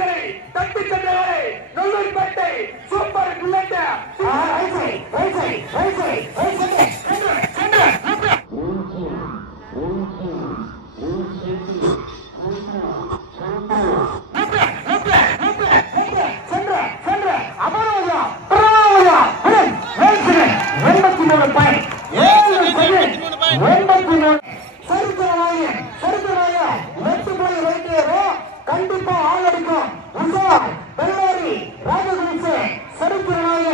பரிசுகளை தட்டி சென்றவரை நொல்லூர்பேட்டை super bullet கண்டிப்பா ஆளடிக்கும் உஷார் பெல்லாரி ராஜகுருசே சரித்திரனாய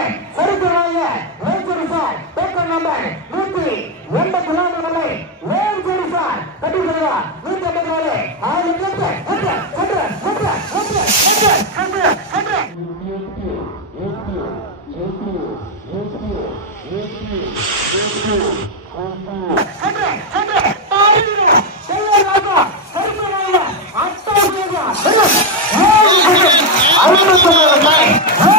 வேஞ்சரிசார் டோக்கன் நம்பர் 184 வேஞ்சரிசார் கட்டிடுறா 184 ஆளு கட்ட I